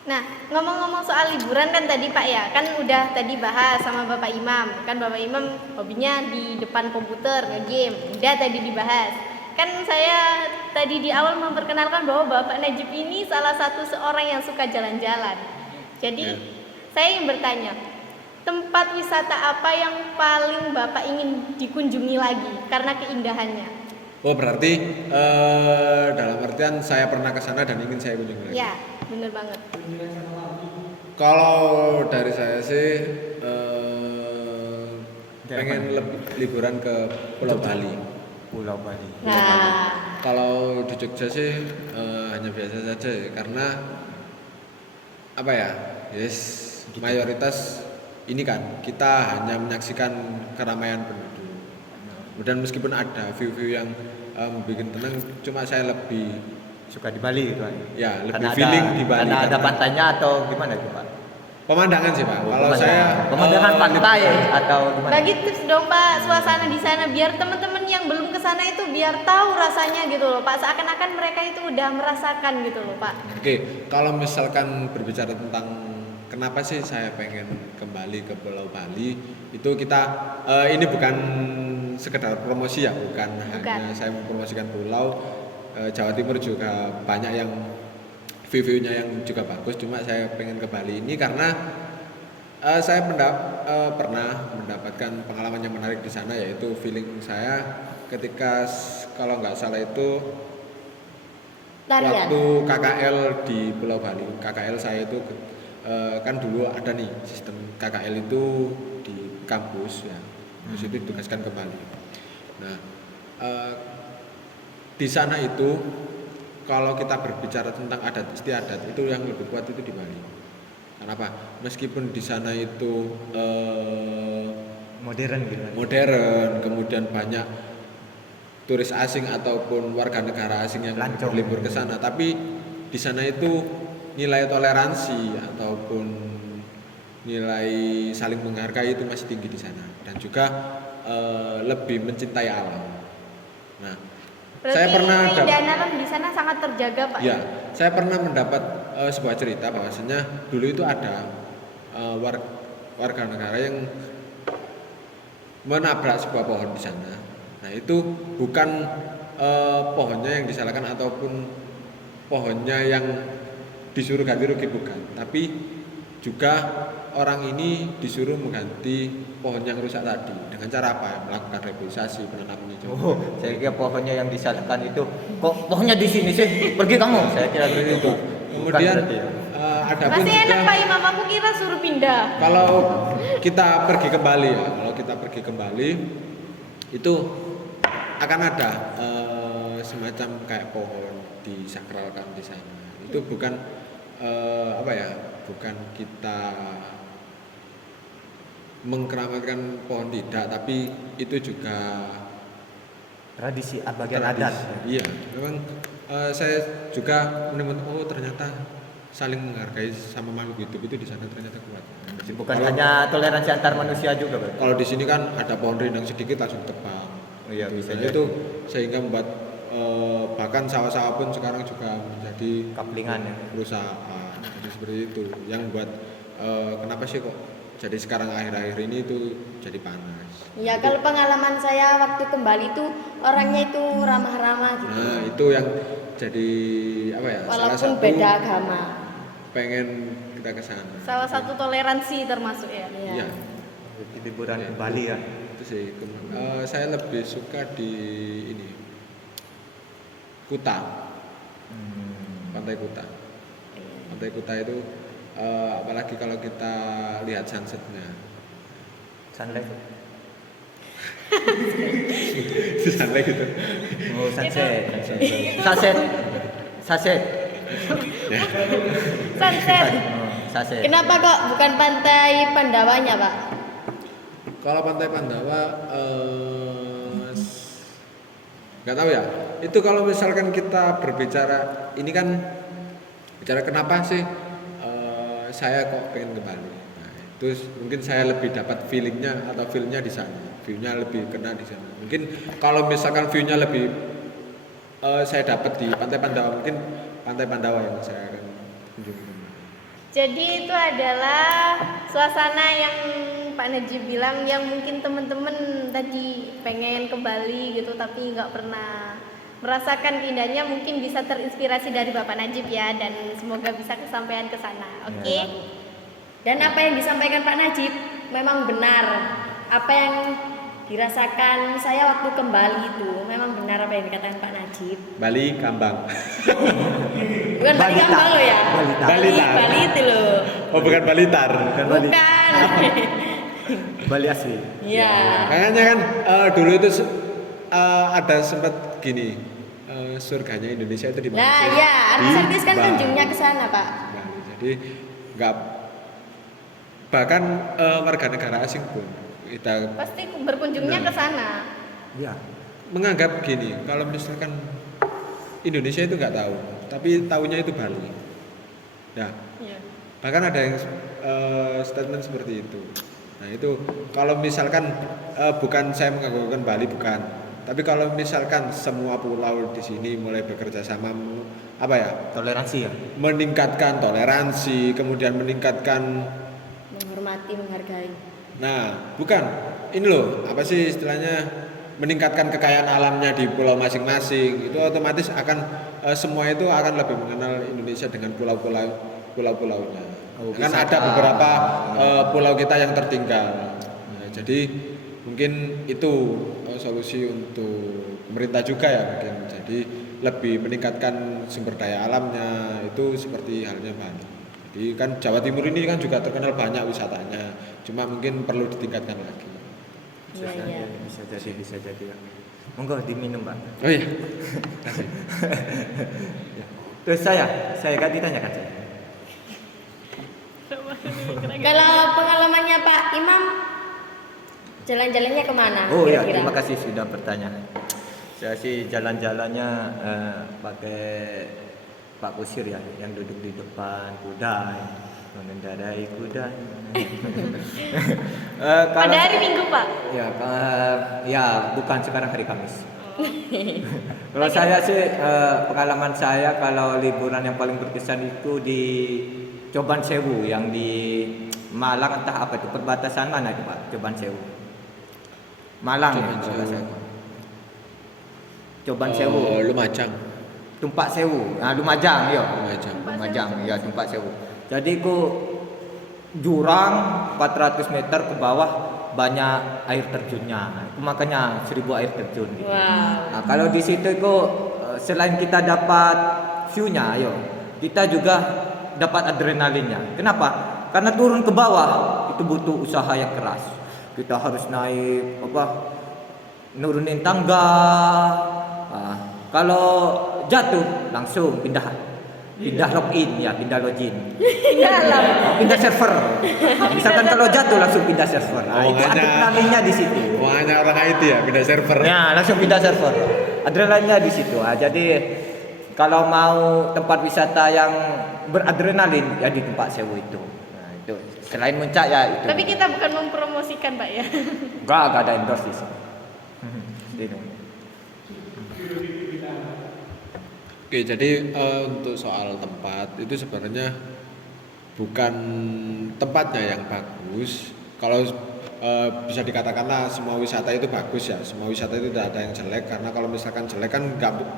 Nah, ngomong-ngomong soal liburan kan tadi Pak ya, kan udah tadi bahas sama Bapak Imam. Kan Bapak Imam hobinya di depan komputer, nge-game. Udah tadi dibahas. Kan saya tadi di awal memperkenalkan bahwa Bapak Najib ini salah satu seorang yang suka jalan-jalan. Jadi, Ya. saya ingin bertanya, tempat wisata apa yang paling Bapak ingin dikunjungi lagi karena keindahannya? Oh berarti dalam artian saya pernah ke sana dan ingin saya kunjungi lagi. Ya, bener banget. Kalau dari saya sih pengen liburan ke Pulau Bali. Pulau Bali. Nah, Kalau di Jogja sih hanya biasa saja ya, karena apa ya, mayoritas ini kan kita hanya menyaksikan keramaian penduduk. Dan meskipun ada view-view yang bikin tenang, cuma saya lebih Suka di Bali gitu kan. ya lebih Karena feeling ada, di Bali. Karena ada pantainya atau gimana gitu Pak? Pemandangan sih Pak. Kalau saya pemandangan pantai atau gimana? bagi tips dong Pak suasana di sana biar teman-teman yang belum ke sana itu biar tahu rasanya gitu loh Pak. Seakan-akan mereka itu udah merasakan gitu loh Pak. Oke, kalau misalkan berbicara tentang kenapa sih saya pengen kembali ke Pulau Bali, itu kita ini bukan sekedar promosi ya, bukan hanya saya mempromosikan pulau. Jawa Timur juga banyak yang view-nya yang juga bagus, cuma saya pengen ke Bali ini karena saya pernah mendapatkan pengalaman yang menarik di sana, yaitu feeling saya ketika kalau nggak salah itu Tarian. waktu KKL di Pulau Bali. KKL saya itu kan dulu ada nih sistem KKL itu di kampus ya, terus itu ditugaskan ke Bali. Nah di sana itu kalau kita berbicara tentang adat istiadat itu yang lebih kuat itu di Bali. Kenapa? Meskipun di sana itu Modern gitu kan. modern, kemudian banyak turis asing ataupun warga negara asing yang Lancong. berlibur ke sana, tapi di sana itu nilai toleransi ataupun nilai saling menghargai itu masih tinggi di sana, dan juga lebih mencintai alam. Nah, Berarti saya pernah keindahan alam di sana sangat terjaga Pak. ya, saya pernah mendapat sebuah cerita bahwasanya dulu itu ada warga negara yang menabrak sebuah pohon di sana. Nah, itu bukan pohonnya yang disalahkan ataupun pohonnya yang disuruh ganti rugi, bukan, tapi juga orang ini disuruh mengganti pohon yang rusak tadi. Dengan cara apa? Melakukan reboisasi, penanaman hijau. Oh, saya kira pohonnya yang disalahkan itu. Kok pohonnya di sini sih? Pergi kamu. Saya kira begitu. Kemudian Bukan berarti ya. ada pun Masih juga enak Pak Imam, aku kira suruh pindah. kalau kita pergi ke Bali ya, kalau kita pergi ke Bali itu akan ada semacam kayak pohon disakralkan di sana. Itu bukan apa ya? Bukan kita mengkeramatkan pohon, tidak, tapi itu juga Tradisi bagian tradisi. adat. Iya, memang saya juga menemukan ternyata saling menghargai sama makhluk hidup itu di sana ternyata kuat. Bukan Kalau- hanya toleransi antar manusia juga, Pak. Kalau di sini kan ada pohon rindang sedikit langsung tebang. Oh iya, bisa Nah, jadi. itu sehingga membuat bahkan sawah-sawah pun sekarang juga menjadi Kaplingan ya. perusahaan. Jadi seperti itu yang buat kenapa sih kok jadi sekarang akhir-akhir ini itu jadi panas. Ya kalau pengalaman saya waktu kembali itu orangnya itu ramah-ramah gitu. Nah, itu yang jadi apa ya? Salah Walaupun satu beda agama. pengen kita ke sana. Salah satu toleransi termasuk ya. Iya. Di liburan ke Bali ya. Itu sih. Saya lebih suka di ini Kuta, Pantai Kuta. Pantai Kuta itu apalagi kalau kita lihat sunsetnya. Sunlight. Sunset gitu. Oh, sunset. Sunset. Sunset. Sunset. Oh, sunset. Kenapa kok bukan pantai Pandawanya, Pak? Kalau Pantai Pandawa nggak tahu ya. Itu kalau misalkan kita berbicara ini kan bicara kenapa sih saya kok pengen ke Bali. Nah, itu mungkin saya lebih dapat feelingnya atau feel-nya di sana. View-nya lebih kena di sana. Mungkin kalau misalkan view-nya lebih saya dapat di Pantai Pandawa, mungkin Pantai Pandawa yang saya akan kunjungi. Jadi itu adalah suasana yang Pak Najib bilang yang mungkin teman-teman tadi pengen ke Bali gitu tapi nggak pernah merasakan indahnya, mungkin bisa terinspirasi dari Bapak Najib ya, dan semoga bisa kesampaian ke sana. Oke. Dan apa yang disampaikan Pak Najib memang benar. Apa yang dirasakan saya waktu ke Bali itu memang benar apa yang dikatakan Pak Najib. Bali Kambang. Bukan Bali Kambang lo ya. Bali itu loh. Oh, bukan Balitar. Bukan. Bali asli. Iya. Makanya kan dulu itu ada sempat gini, surganya Indonesia itu di mana? Nah, iya, artis-artis kan kunjungnya ke sana, Pak. Jadi nggak, bahkan warga negara asing pun kita Pasti berkunjungnya ke sana. Iya. menganggap gini, kalau misalkan Indonesia itu nggak tahu, tapi tahunya itu Bali. Ya, Iya. bahkan ada yang statement seperti itu. Nah itu kalau misalkan bukan saya mengagukan Bali, bukan, tapi kalau misalkan semua pulau di sini mulai bekerja sama, apa ya, Toleransi ya. meningkatkan toleransi, kemudian meningkatkan, Menghormati, menghargai. nah bukan ini loh, apa sih istilahnya, meningkatkan kekayaan alamnya di pulau masing-masing, itu otomatis akan semua itu akan lebih mengenal Indonesia dengan pulau-pulaunya. Kan ada beberapa pulau kita yang tertinggal. Nah, jadi mungkin itu solusi untuk pemerintah juga ya mungkin. Jadi lebih meningkatkan sumber daya alamnya, itu seperti halnya Bali. Jadi kan Jawa Timur ini kan juga terkenal banyak wisatanya, cuma mungkin perlu ditingkatkan lagi. Iya. Bisa jadi ya. Monggo diminum, Pak. Oh iya. Terus saya kan ditanyakan saya. Kalau pengalamannya Pak Imam, jalan-jalannya kemana? Oh ya, kira-kira? terima kasih sudah bertanya. Saya sih jalan-jalannya pakai Pak Kusir ya, yang duduk di depan kuda, mengendarai kuda. Pada hari Minggu, Pak. Ya, bukan sekarang hari Kamis. Kalau saya sih pengalaman saya kalau liburan yang paling berkesan itu di Coban Sewu yang di Malang, entah apa itu, perbatasan mana itu Pak? Coban Sewu. Malang ya, kalau saya. Coban Sewu. Oh, Lumajang. Tumpak Sewu. Nah, Lumajang ya. Lumajang. Ya, Tumpak Sewu. Jadi ku jurang 400 meter ke bawah banyak air terjunnya. Itu makanya 1000 air terjun gitu. Wow. Nah, kalau di situ itu selain kita dapat view-nya, kita juga dapat adrenalinnya. Kenapa? Karena turun ke bawah itu butuh usaha yang keras. Kita harus naik nurunin tangga. Kalau jatuh langsung pindah login ya, pindah login. Pindah server. Misalkan kalau jatuh langsung pindah server. Itu adrenalinnya di situ. Hanya orang IT ya, pindah server. Ya, langsung pindah server. Adrenalinnya di situ. Jadi kalau mau tempat wisata yang beradrenalin ya di Tumpak Sewu itu. Nah, itu selain Muncak ya itu. Tapi kita bukan mempromosikan, Pak ya. Enggak ada endorse di sini. Oke, jadi untuk soal tempat itu sebenarnya bukan tempatnya yang bagus. Kalau bisa dikatakanlah semua wisata itu bagus ya. Semua wisata itu tidak ada yang jelek, karena kalau misalkan jelek kan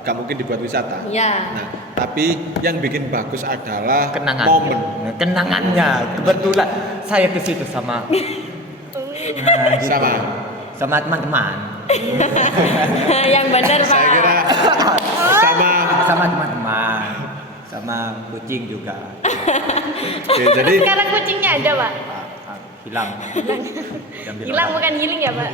nggak mungkin dibuat wisata. Iya. Nah, tapi yang bikin bagus adalah Kenangan. momen. Kenangannya. Kebetulan saya ke situ sama sama teman-teman. Yang benar Pak. Saya kira Sama teman-teman. Sama kucing juga. Oke, jadi Sekarang kucingnya ada, Pak. Hilang. Hilang bukan healing ya, Pak.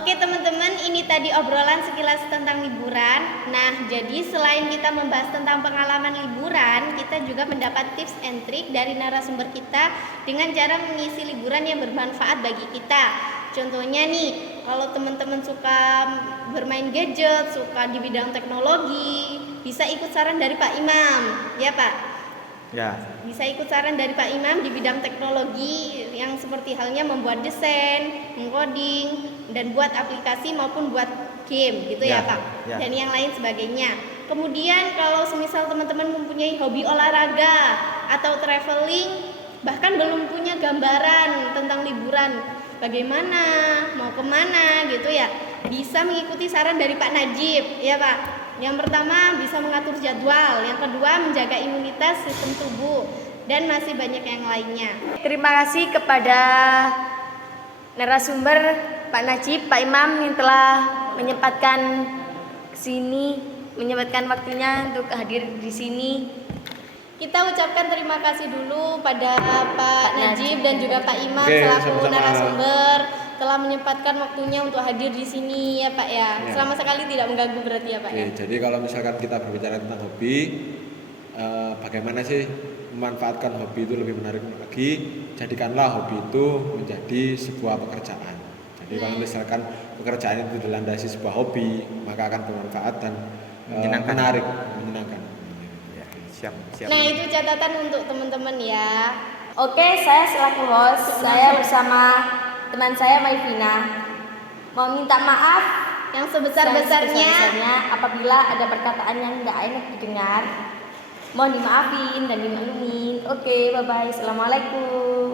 Oke teman-teman, ini tadi obrolan sekilas tentang liburan. Nah, jadi selain kita membahas tentang pengalaman liburan, kita juga mendapat tips and trick dari narasumber kita dengan cara mengisi liburan yang bermanfaat bagi kita. Contohnya nih, Kalau teman-teman suka bermain gadget, suka di bidang teknologi, bisa ikut saran dari Pak Imam, ya Pak. Ya. Bisa ikut saran dari Pak Imam di bidang teknologi yang seperti halnya membuat desain, mengcoding, dan buat aplikasi maupun buat game gitu ya, Ya, Pak. ya. Dan yang lain sebagainya. Kemudian kalau semisal teman-teman mempunyai hobi olahraga atau traveling, bahkan belum punya gambaran tentang liburan, bagaimana, mau kemana gitu ya, bisa mengikuti saran dari Pak Najib, ya Pak. Yang pertama bisa mengatur jadwal, yang kedua menjaga imunitas sistem tubuh, dan masih banyak yang lainnya. Terima kasih kepada narasumber Pak Najib, Pak Imam yang telah menyempatkan kesini, menyempatkan waktunya untuk hadir di sini. Kita ucapkan terima kasih dulu pada Pak Najib dan juga Pak Imam Oke, selaku sama-sama. narasumber telah menyempatkan waktunya untuk hadir di sini ya Pak ya. Ya. Selama sekali tidak mengganggu berarti ya Pak Oke, ya. jadi kalau misalkan kita berbicara tentang hobi, bagaimana sih memanfaatkan hobi itu lebih menarik lagi? Jadikanlah hobi itu menjadi sebuah pekerjaan. Jadi kalau misalkan pekerjaan itu dilandasi sebuah hobi, maka akan bermanfaat dan Menyenangkan. menarik, menyenangkan. Ya, siap. Nah itu catatan untuk teman-teman ya. Oke, saya selaku host, saya bersama teman saya Maivina mau minta maaf Yang sebesar-besarnya sebesar-besarnya apabila ada perkataan yang nggak enak didengar. Mohon dimaafin dan dimaklumin. Oke, bye-bye. Assalamualaikum.